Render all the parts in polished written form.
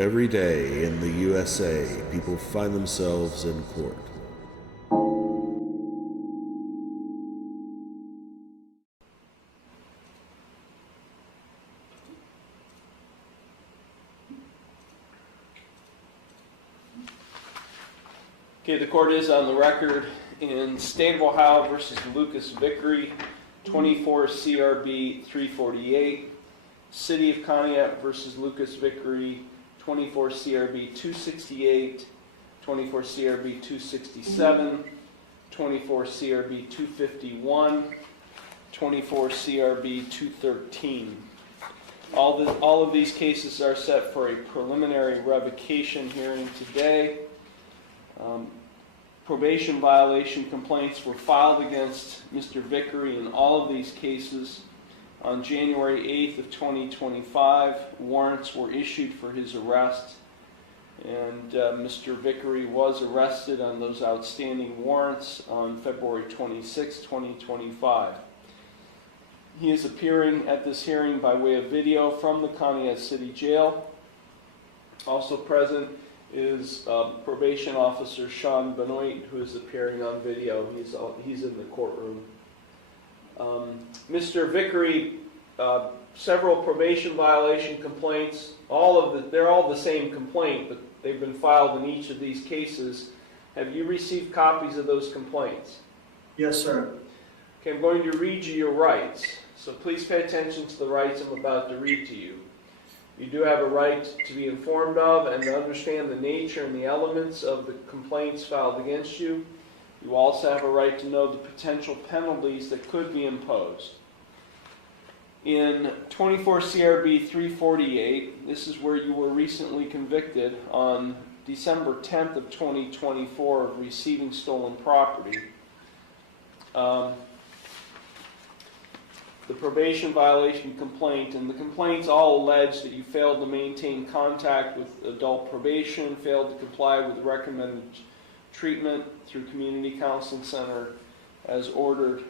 Every day in the USA, people find themselves in court. Okay, the court is on the record in State of Ohio versus Lucas Vickery, 24 CRB 348. City of Conneaut versus Lucas Vickery, 24 CRB 268, 24 CRB 267, 24 CRB 251, 24 CRB 213. All of these cases are set for a preliminary revocation hearing today. Probation violation complaints were filed against Mr. Vickery in all of these cases. On January 8th of 2025, warrants were issued for his arrest, and Mr. Vickery was arrested on those outstanding warrants on February 26, 2025. He is appearing at this hearing by way of video from the Conneaut City Jail. Also present is probation officer Sean Benoit, who is appearing on video. He's in the courtroom. Mr. Vickery, several probation violation complaints. They're all the same complaint, but they've been filed in each of these cases. Have you received copies of those complaints? Yes, sir. Okay, I'm going to read you your rights. So please pay attention to the rights I'm about to read to you. You do have a right to be informed of and to understand the nature and the elements of the complaints filed against you. You also have a right to know the potential penalties that could be imposed. In 24 CRB 348, this is where you were recently convicted on December 10th of 2024 of receiving stolen property. The probation violation complaint, and the complaints all allege that you failed to maintain contact with adult probation, failed to comply with recommended treatment through community counseling center as ordered.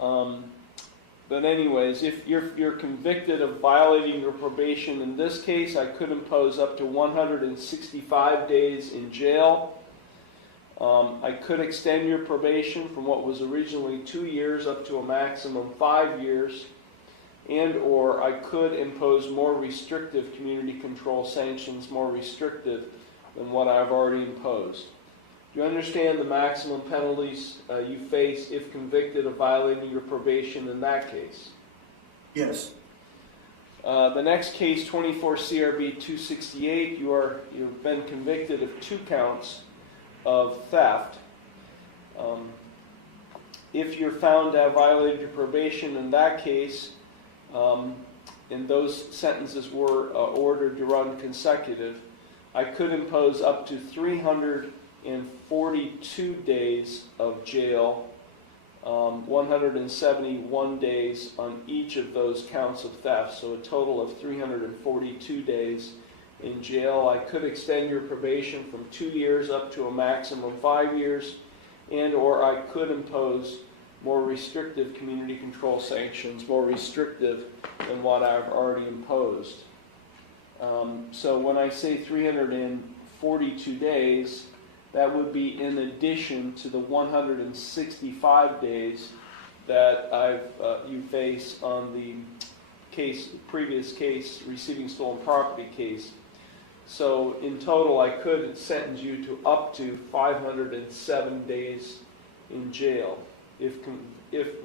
But anyways, if you're convicted of violating your probation in this case, I could impose up to 165 days in jail. I could extend your probation from what was originally 2 years up to a maximum 5 years, and or I could impose more restrictive community control sanctions, more restrictive than what I've already imposed. Do you understand the maximum penalties you face if convicted of violating your probation in that case? Yes. The next case, 24 CRB 268, you've been convicted of 2 counts of theft. If you're found to have violated your probation in that case, and those sentences were ordered to run consecutive, I could impose up to 342 days of jail, 171 days on each of those counts of theft, so a total of 342 days in jail. I could extend your probation from 2 years up to a maximum 5 years, and or I could impose more restrictive community control sanctions, more restrictive than what I've already imposed. So when I say 342 days, that would be in addition to the 165 days that you face on the previous case, receiving stolen property case. So in total, I could sentence you to up to 507 days in jail if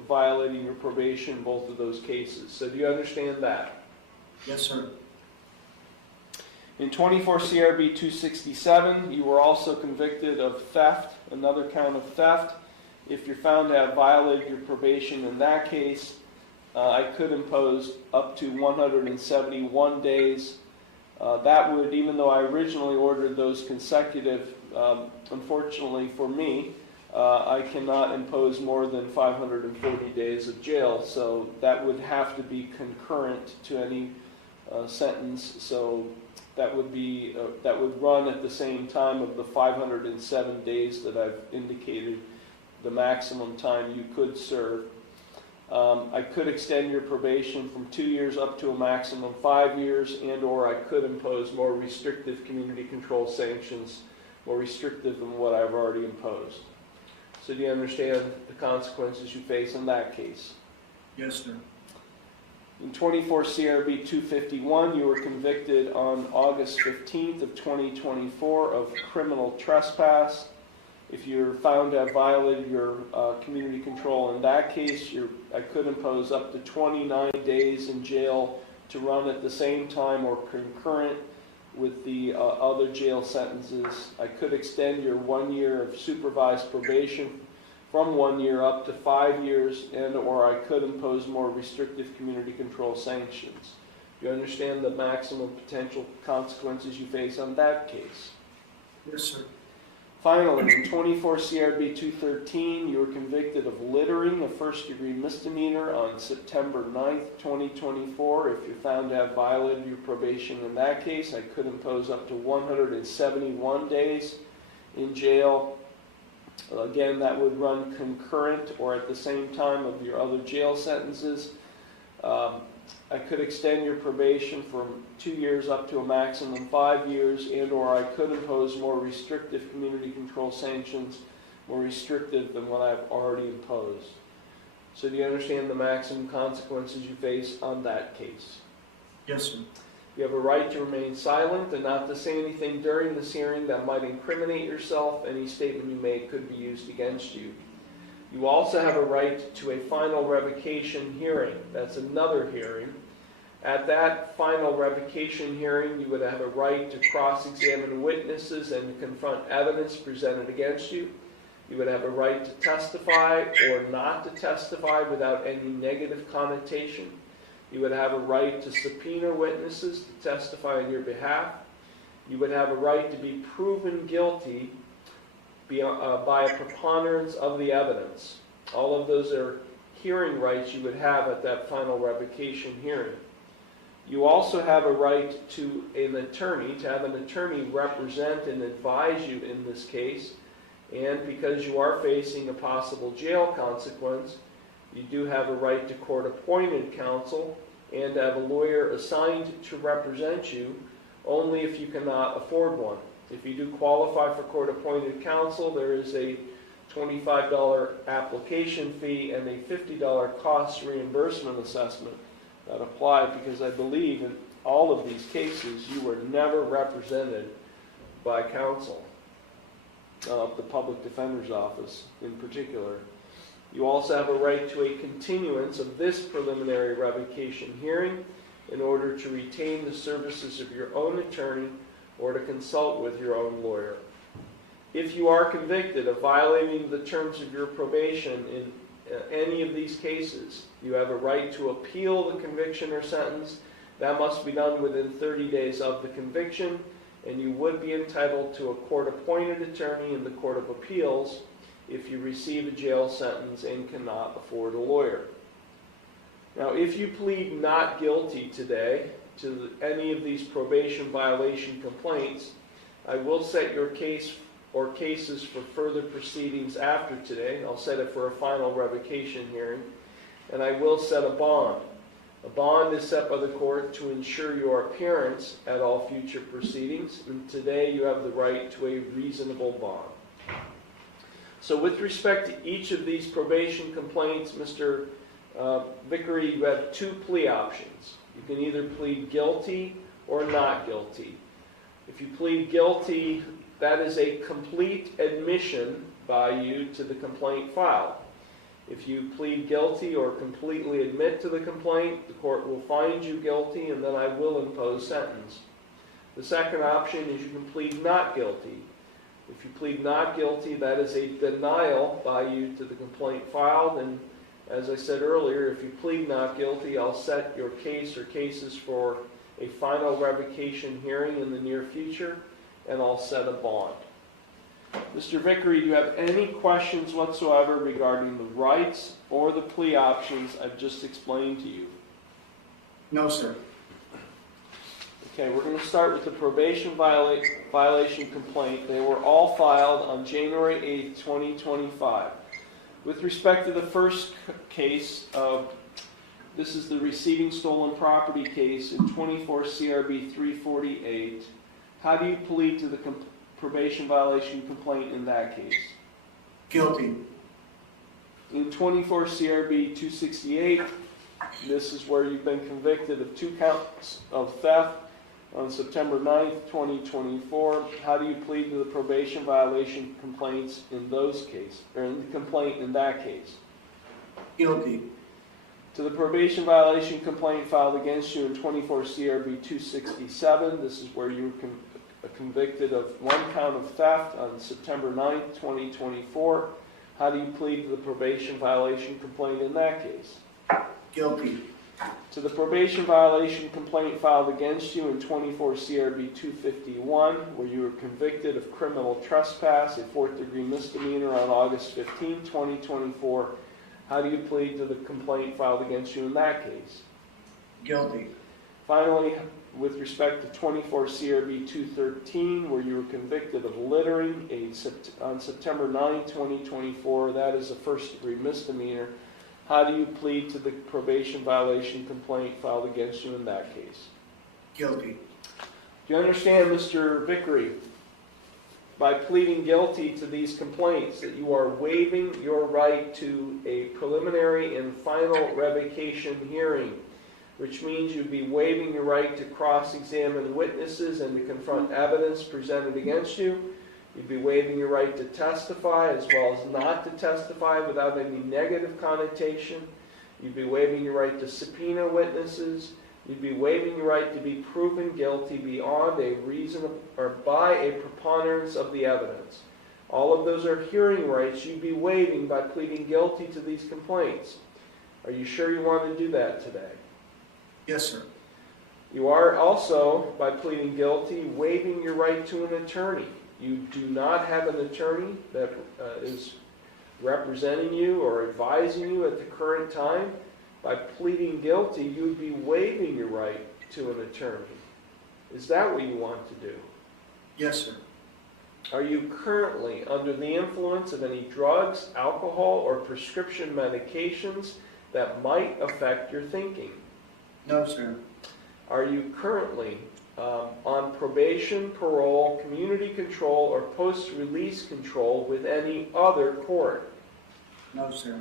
violating your probation in both of those cases. So do you understand that? Yes, sir. In 24 CRB 267, you were also convicted of theft, another count of theft. If you're found to have violated your probation in that case, I could impose up to 171 days. That would, even though I originally ordered those consecutive, unfortunately for me, I cannot impose more than 540 days of jail, so that would have to be concurrent to any sentence. So that would run at the same time of the 507 days that I've indicated the maximum time you could serve. I could extend your probation from 2 years up to a maximum 5 years, and/or I could impose more restrictive community control sanctions, more restrictive than what I've already imposed. So do you understand the consequences you face in that case? Yes, sir. In 24 CRB 251, you were convicted on August 15th of 2024 of criminal trespass. If you're found to have violated your community control in that case, I could impose up to 29 days in jail to run at the same time or concurrent with the other jail sentences. I could extend your 1 year of supervised probation from 1 year up to 5 years, and/or I could impose more restrictive community control sanctions. You understand the maximum potential consequences you face on that case? Yes, sir. Finally, in 24 CRB 213, you were convicted of littering, a first-degree misdemeanor, on September 9th, 2024. If you're found to have violated your probation in that case, I could impose up to 171 days in jail. Again, that would run concurrent or at the same time of your other jail sentences. I could extend your probation from 2 years up to a maximum 5 years, and/or I could impose more restrictive community control sanctions, more restrictive than what I've already imposed. So do you understand the maximum consequences you face on that case? Yes, sir. You have a right to remain silent and not to say anything during this hearing that might incriminate yourself. Any statement you make could be used against you. You also have a right to a final revocation hearing. That's another hearing. At that final revocation hearing, you would have a right to cross-examine witnesses and to confront evidence presented against you. You would have a right to testify or not to testify without any negative connotation. You would have a right to subpoena witnesses to testify on your behalf. You would have a right to be proven guilty by a preponderance of the evidence. All of those are hearing rights you would have at that final revocation hearing. You also have a right to an attorney, to have an attorney represent and advise you in this case. And because you are facing a possible jail consequence, you do have a right to court-appointed counsel and to have a lawyer assigned to represent you only if you cannot afford one. If you do qualify for court-appointed counsel, there is a $25 application fee and a $50 cost reimbursement assessment that apply, because I believe in all of these cases you were never represented by counsel, the public defender's office in particular. You also have a right to a continuance of this preliminary revocation hearing in order to retain the services of your own attorney or to consult with your own lawyer. If you are convicted of violating the terms of your probation in any of these cases, you have a right to appeal the conviction or sentence. That must be done within 30 days of the conviction, and you would be entitled to a court-appointed attorney in the Court of Appeals if you receive a jail sentence and cannot afford a lawyer. Now, if you plead not guilty today to any of these probation violation complaints, I will set your case or cases for further proceedings after today. I'll set it for a final revocation hearing, and I will set a bond. A bond is set by the court to ensure your appearance at all future proceedings, and today you have the right to a reasonable bond. So with respect to each of these probation complaints, Mr. Vickery, you have two plea options. You can either plead guilty or not guilty. If you plead guilty, that is a complete admission by you to the complaint filed. If you plead guilty or completely admit to the complaint, the court will find you guilty and then I will impose sentence. The second option is you can plead not guilty. If you plead not guilty, that is a denial by you to the complaint filed, and as I said earlier, if you plead not guilty, I'll set your case or cases for a final revocation hearing in the near future, and I'll set a bond. Mr. Vickery, do you have any questions whatsoever regarding the rights or the plea options I've just explained to you? No, sir. Okay, we're going to start with the probation violation complaint. They were all filed on January 8th, 2025. With respect to the first case, this is the receiving stolen property case in 24 CRB 348. How do you plead to the probation violation complaint in that case? Guilty. In 24 CRB 268, this is where you've been convicted of 2 counts of theft on September 9th, 2024. How do you plead to the probation violation complaints in those cases, or in the complaint in that case? Guilty. To the probation violation complaint filed against you in 24 CRB 267, this is where you were convicted of 1 count of theft on September 9th, 2024. How do you plead to the probation violation complaint in that case? Guilty. To the probation violation complaint filed against you in 24 CRB 251, where you were convicted of criminal trespass, a 4th-degree misdemeanor on August 15, 2024. How do you plead to the complaint filed against you in that case? Guilty. Finally, with respect to 24 CRB 213, where you were convicted of littering on September 9, 2024, that is a 1st-degree misdemeanor. How do you plead to the probation violation complaint filed against you in that case? Guilty. Do you understand, Mr. Vickery, by pleading guilty to these complaints, that you are waiving your right to a preliminary and final revocation hearing, which means you'd be waiving your right to cross-examine witnesses and to confront evidence presented against you? You'd be waiving your right to testify as well as not to testify without any negative connotation. You'd be waiving your right to subpoena witnesses. You'd be waiving your right to be proven guilty beyond a reasonable or by a preponderance of the evidence. All of those are hearing rights you'd be waiving by pleading guilty to these complaints. Are you sure you want to do that today? Yes, sir. You are also, by pleading guilty, waiving your right to an attorney. You do not have an attorney that is representing you or advising you at the current time. By pleading guilty, you would be waiving your right to an attorney. Is that what you want to do? Yes, sir. Are you currently under the influence of any drugs, alcohol, or prescription medications that might affect your thinking? No, sir. Are you currently on probation, parole, community control, or post-release control with any other court? No, sir.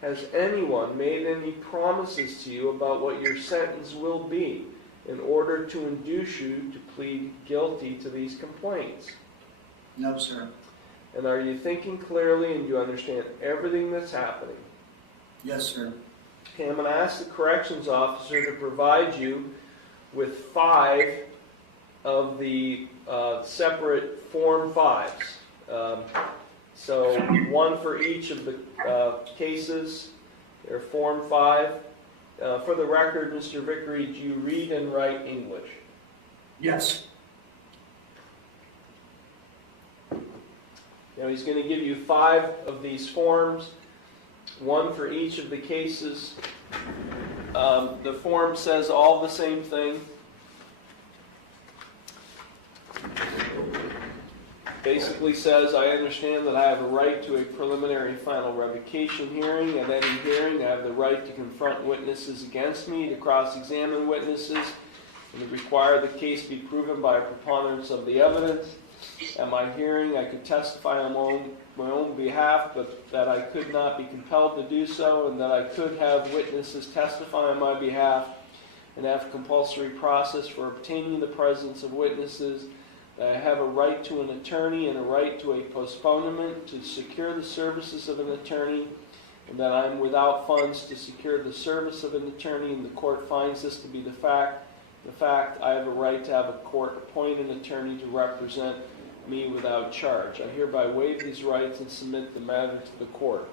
Has anyone made any promises to you about what your sentence will be in order to induce you to plead guilty to these complaints? No, sir. And are you thinking clearly and you understand everything that's happening? Yes, sir. Okay, I'm going to ask the corrections officer to provide you with 5 of the separate Form 5s. So 1 for each of the cases. They're Form 5. For the record, Mr. Vickery, do you read and write English? Yes. Now he's going to give you 5 of these forms, 1 for each of the cases. The form says all the same thing. Basically says, I understand that I have a right to a preliminary final revocation hearing. At any hearing, I have the right to confront witnesses against me, to cross-examine witnesses, and to require the case be proven by a preponderance of the evidence. At my hearing, I could testify on my own behalf, but that I could not be compelled to do so, and that I could have witnesses testify on my behalf and have compulsory process for obtaining the presence of witnesses. That I have a right to an attorney and a right to a postponement to secure the services of an attorney, and that I am without funds to secure the service of an attorney, and the court finds this to be the fact. I have a right to have a court appoint an attorney to represent me without charge. I hereby waive these rights and submit the matter to the court.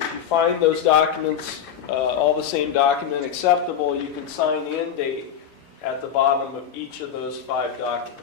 If you find those documents, all the same document, acceptable, you can sign the end date at the bottom of each of those 5 documents.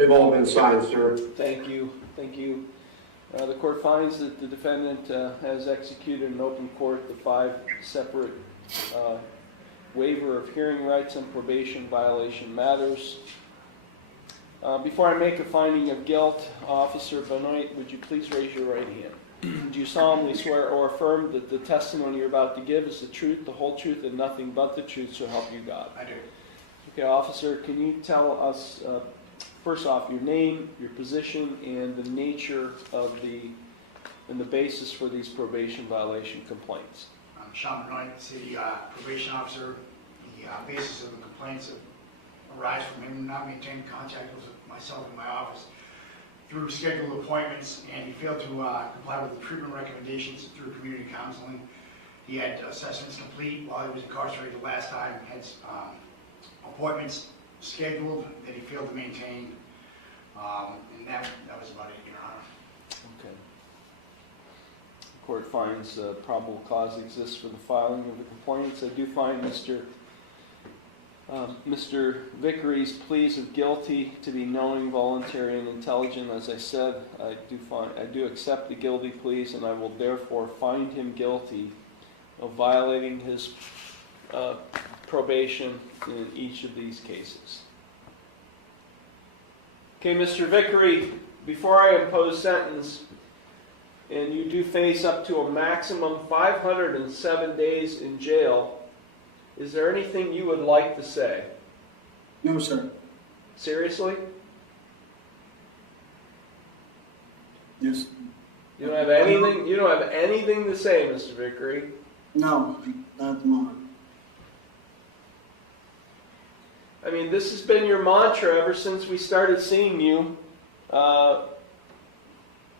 They've all been signed, sir. Thank you, thank you. The court finds that the defendant has executed in open court the 5 separate waiver of hearing rights and probation violation matters. Before I make a finding of guilt, Officer Benoit, would you please raise your right hand? Do you solemnly swear or affirm that the testimony you're about to give is the truth, the whole truth, and nothing but the truth, so help you God? I do. Okay, officer, can you tell us, first off, your name, your position, and the nature of and the basis for these probation violation complaints? I'm Sean Benoit, City Probation Officer. The basis of the complaints arise from him not maintaining contact with myself in my office through scheduled appointments, and he failed to comply with the treatment recommendations through community counseling. He had assessments complete while he was incarcerated the last time, had appointments scheduled that he failed to maintain, and that was about it, Your Honor. Okay. The court finds probable cause exists for the filing of the complaints. I do find Mr. Vickery's pleas of guilty to be knowing, voluntary, and intelligent. As I said, I do accept the guilty pleas, and I will therefore find him guilty of violating his probation in each of these cases. Okay, Mr. Vickery, before I impose sentence, and you do face up to a maximum 507 days in jail, is there anything you would like to say? No, sir. Seriously? Yes. You don't have anything? You don't have anything to say, Mr. Vickery? No, not at the moment. I mean, this has been your mantra ever since we started seeing you,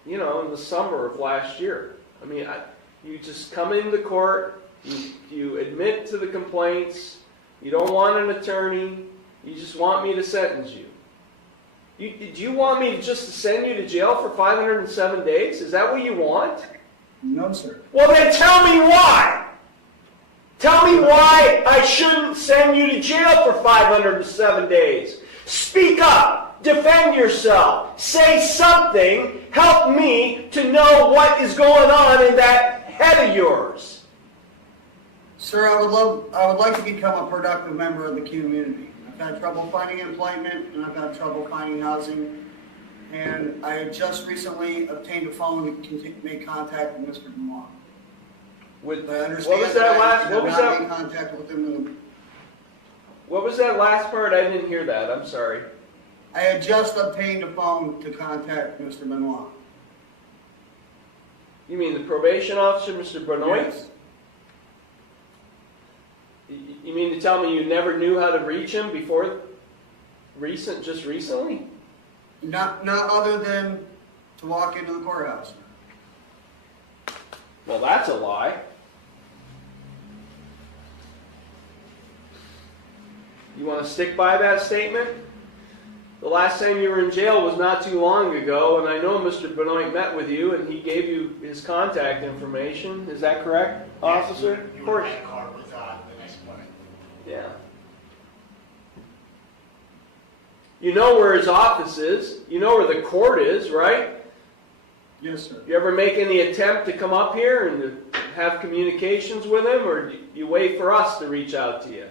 in the summer of last year. I mean, you just come into court, you admit to the complaints, you don't want an attorney, you just want me to sentence you. Do you want me just to send you to jail for 507 days? Is that what you want? No, sir. Well, then tell me why! Tell me why I shouldn't send you to jail for 507 days. Speak up. Defend yourself. Say something. Help me to know what is going on in that head of yours. Sir, I would like to become a productive member of the community. I've had trouble finding employment, and I've had trouble finding housing. And I just recently obtained a phone to make contact with Mr. Benoit. What I understand was that last? I What was have not that? made contact with him. What was that last part? I didn't hear that. I'm sorry. I had just obtained a phone to contact Mr. Benoit. You mean the probation officer, Mr. Benoit? Yes. You mean to tell me you never knew how to reach him before just recently? Not other than to walk into the courthouse. Well, that's a lie. You want to stick by that statement? The last time you were in jail was not too long ago, and I know Mr. Benoit met with you and he gave you his contact information. Is that correct, officer? You Of course. had a card with the next appointment. Yeah. You know where his office is. You know where the court is, right? Yes, sir. You ever make any attempt to come up here and to have communications with him, or do you wait for us to reach out to you?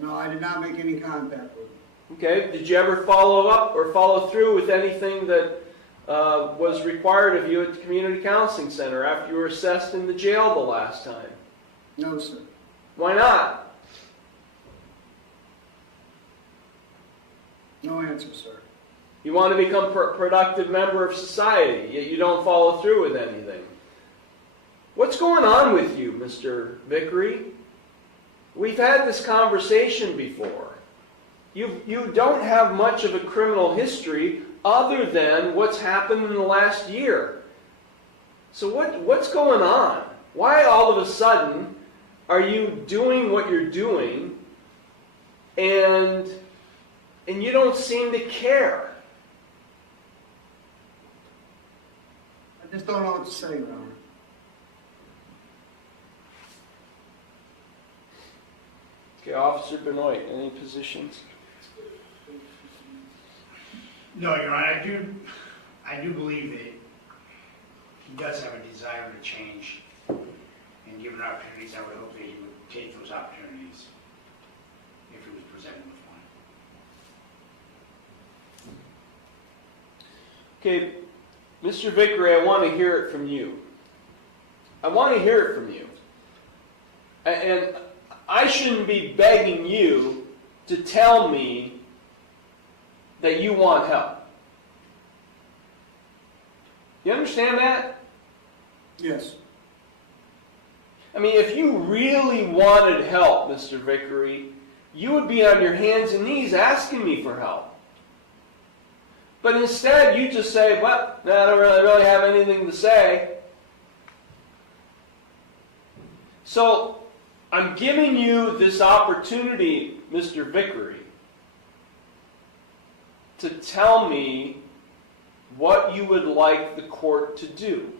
No, I did not make any contact with him. Okay. Did you ever follow up or follow through with anything that was required of you at the community counseling center after you were assessed in the jail the last time? No, sir. Why not? No answer, sir. You want to become a productive member of society, yet you don't follow through with anything. What's going on with you, Mr. Vickery? We've had this conversation before. You don't have much of a criminal history other than what's happened in the last year. So what's going on? Why all of a sudden are you doing what you're doing and you don't seem to care? I just don't know what to say, Robert. Okay, Officer Benoit, any positions? No, Your Honor, I do believe that he does have a desire to change, and given opportunities, I would hope that he would take those opportunities if he was presented with one. Okay, Mr. Vickery, I want to hear it from you. I want to hear it from you. And I shouldn't be begging you to tell me that you want help. You understand that? Yes. I mean, if you really wanted help, Mr. Vickery, you would be on your hands and knees asking me for help. But instead, you just say, well, no, I don't really have anything to say. So, I'm giving you this opportunity, Mr. Vickery, to tell me what you would like the court to do.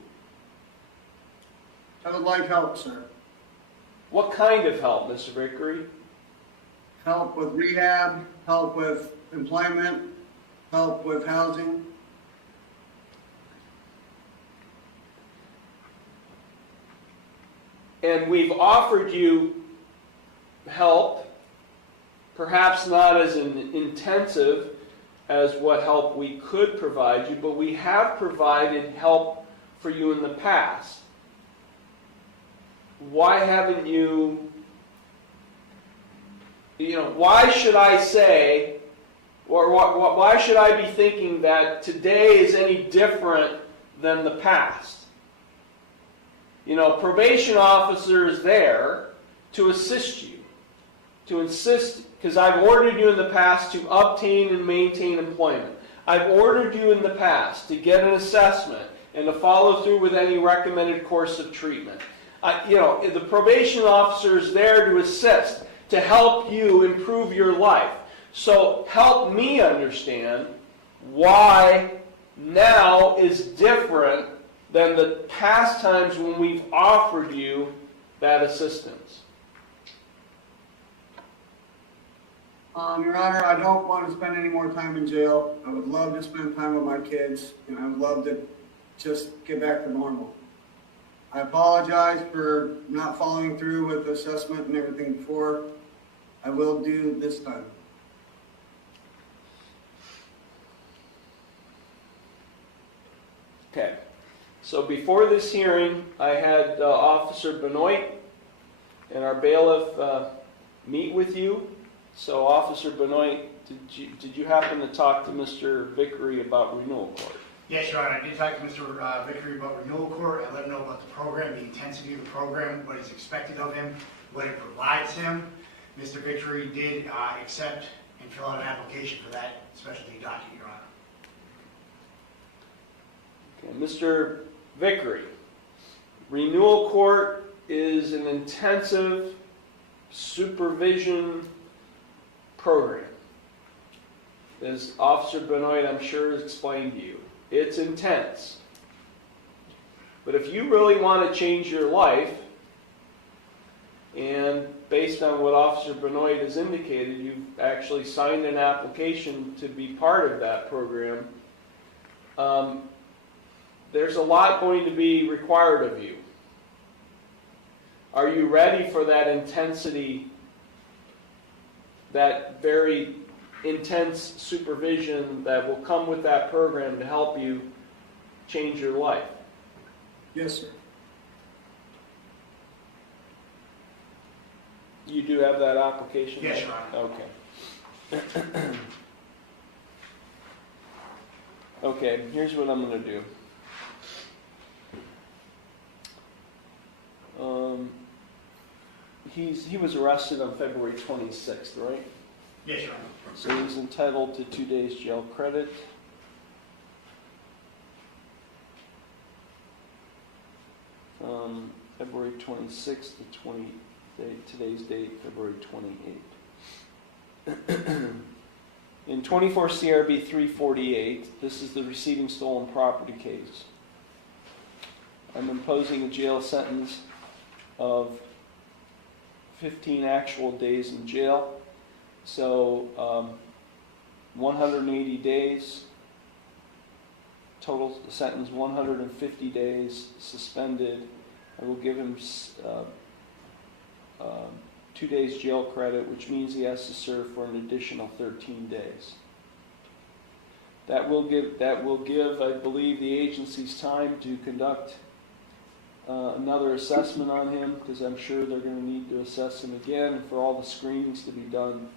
I would like help, sir. What kind of help, Mr. Vickery? Help with rehab, help with employment, help with housing. And we've offered you help, perhaps not as intensive as what help we could provide you, but we have provided help for you in the past. Why haven't you, why should I say, or why should I be thinking that today is any different than the past? Probation officer is there to assist you, to insist, because I've ordered you in the past to obtain and maintain employment. I've ordered you in the past to get an assessment and to follow through with any recommended course of treatment. The probation officer is there to assist, to help you improve your life. So help me understand why now is different than the past times when we've offered you that assistance. Your Honor, I don't want to spend any more time in jail. I would love to spend time with my kids, and I would love to just get back to normal. I apologize for not following through with the assessment and everything before. I will do this time. Okay. So before this hearing, I had Officer Benoit and our bailiff meet with you. So Officer Benoit, did you happen to talk to Mr. Vickery about renewal court? Yes, Your Honor, I did talk to Mr. Vickery about renewal court. I let him know about the program, the intensity of the program, what is expected of him, what it provides him. Mr. Vickery did accept and fill out an application for that specialty document, Your Honor. Okay. Mr. Vickery, renewal court is an intensive supervision program. As Officer Benoit, I'm sure, has explained to you. It's intense. But if you really want to change your life, and based on what Officer Benoit has indicated, you've actually signed an application to be part of that program, there's a lot going to be required of you. Are you ready for that intensity, that very intense supervision that will come with that program to help you change your life? Yes, sir. You do have that application? Yes, Your Honor. Okay. Okay, here's what I'm going to do. He was arrested on February 26th, right? Yes, Your Honor. So he's entitled to 2 days jail credit. February 26th to today's date, February 28th. In 24 CRB 348, this is the receiving stolen property case. I'm imposing a jail sentence of 15 actual days in jail. So 180 days total sentence 150 days, suspended. I will give him 2 days jail credit, which means he has to serve for an additional 13 days. That will give, I believe, the agencies time to conduct another assessment on him, because I'm sure they're going to need to assess him again, for all the screenings to be done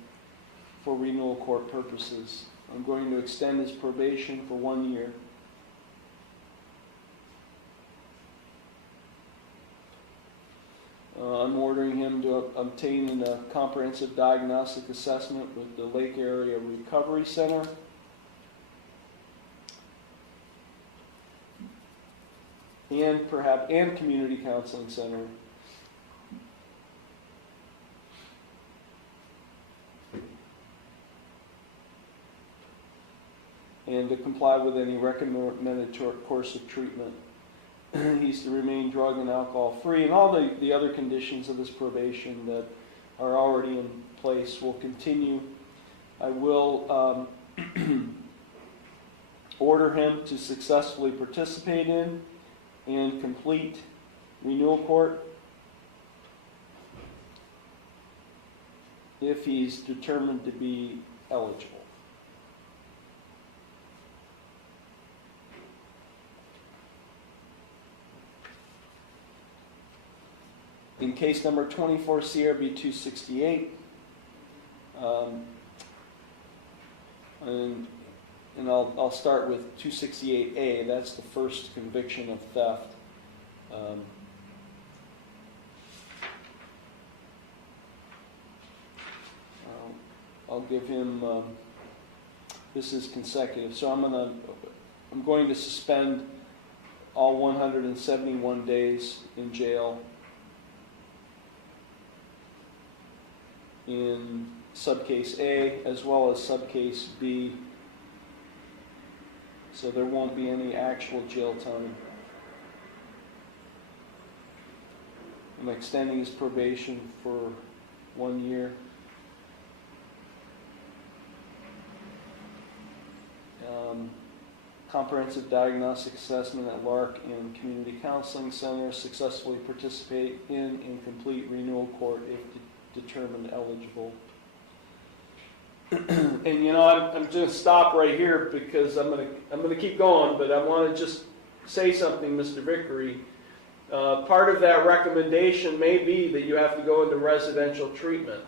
for renewal court purposes. I'm going to extend his probation for 1 year. I'm ordering him to obtain a comprehensive diagnostic assessment with the Lake Area Recovery Center. And Community Counseling Center. And to comply with any recommended course of treatment. He's to remain drug and alcohol free, and all the other conditions of his probation that are already in place will continue. I will order him to successfully participate in and complete renewal court if he's determined to be eligible. In case number 24 CRB 268, and I'll start with 268A. That's the first conviction of theft. I'll give him. This is consecutive, so I'm going to suspend all 171 days in jail in subcase A as well as subcase B. So there won't be any actual jail time. I'm extending his probation for 1 year. Comprehensive diagnostic assessment at Lark and Community Counseling Center. Successfully participate in and complete renewal court if determined eligible. And you know, I'm just going to stop right here because I'm going to keep going, but I want to just say something, Mr. Vickery. Part of that recommendation may be that you have to go into residential treatment,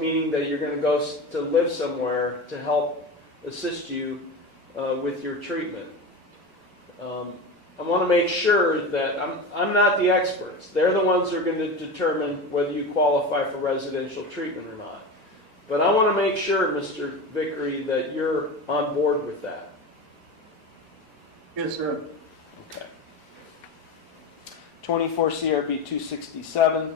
meaning that you're going to go to live somewhere to help assist you with your treatment. I want to make sure that I'm not the experts. They're the ones who are going to determine whether you qualify for residential treatment or not. But I want to make sure, Mr. Vickery, that you're on board with that. Yes, sir. Okay. 24 CRB 267.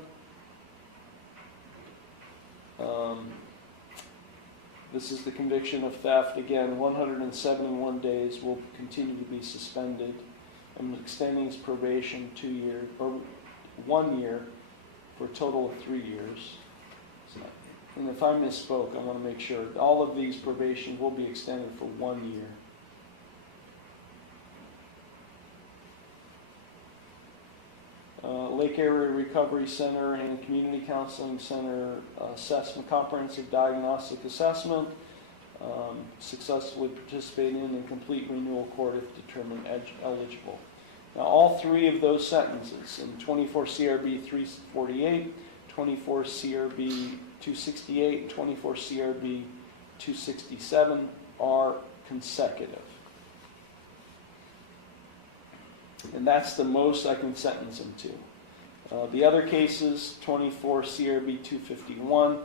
This is the conviction of theft. Again, 171 days will continue to be suspended. I'm extending his probation 2 years, or 1 year, for a total of 3 years. And if I misspoke, I want to make sure all of these probation will be extended for 1 year. Lake Area Recovery Center and Community Counseling Center assessment, comprehensive diagnostic assessment. Successfully participate in and complete renewal court if determined eligible. Now, all three of those sentences in 24 CRB 348, 24 CRB 268, and 24 CRB 267 are consecutive. And that's the most I can sentence him to. The other cases, 24 CRB 251,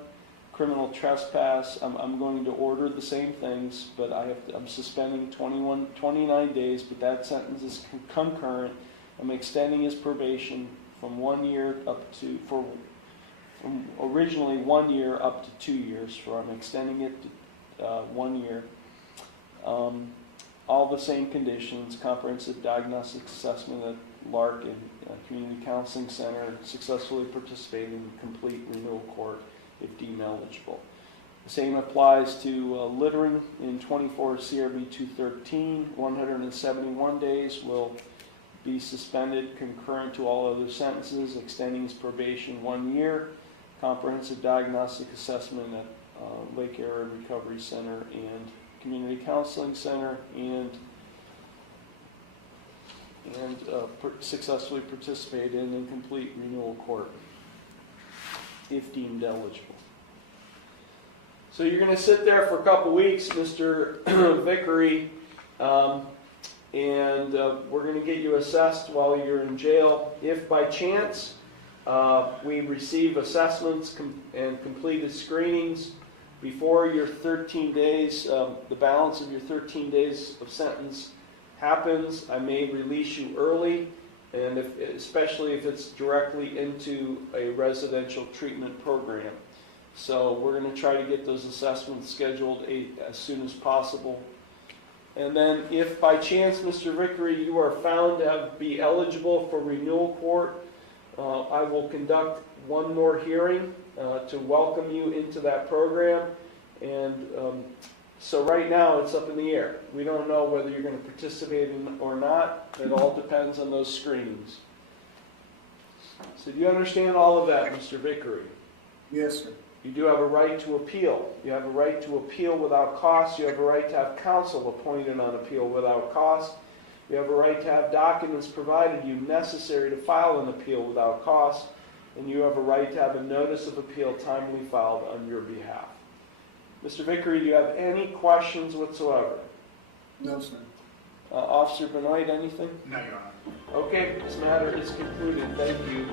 criminal trespass, I'm going to order the same things, but I'm suspending 29 days, but that sentence is concurrent. I'm extending his probation from 1 year up to, from originally 1 year up to 2 years, so I'm extending it to 1 year. All the same conditions, comprehensive diagnostic assessment at Lark and Community Counseling Center, successfully participate in complete renewal court if deemed eligible. Same applies to littering in 24 CRB 213. 171 days will be suspended concurrent to all other sentences, extending his probation 1 year. Comprehensive diagnostic assessment at Lake Area Recovery Center and Community Counseling Center, and successfully participate in and complete renewal court if deemed eligible. So you're going to sit there for a couple weeks, Mr. Vickery, and we're going to get you assessed while you're in jail. If by chance we receive assessments and completed screenings before your 13 days, the balance of your 13 days of sentence happens, I may release you early, and especially if it's directly into a residential treatment program. So we're going to try to get those assessments scheduled as soon as possible. And then if by chance, Mr. Vickery, you are found to be eligible for renewal court, I will conduct one more hearing to welcome you into that program. And so right now it's up in the air. We don't know whether you're going to participate in or not. It all depends on those screenings. So do you understand all of that, Mr. Vickery? Yes, sir. You do have a right to appeal. You have a right to appeal without cost. You have a right to have counsel appointed on appeal without cost. You have a right to have documents provided you necessary to file an appeal without cost. And you have a right to have a notice of appeal timely filed on your behalf. Mr. Vickery, do you have any questions whatsoever? No, sir. Officer Benoit, anything? No, Your Honor. Okay, this matter is concluded. Thank you.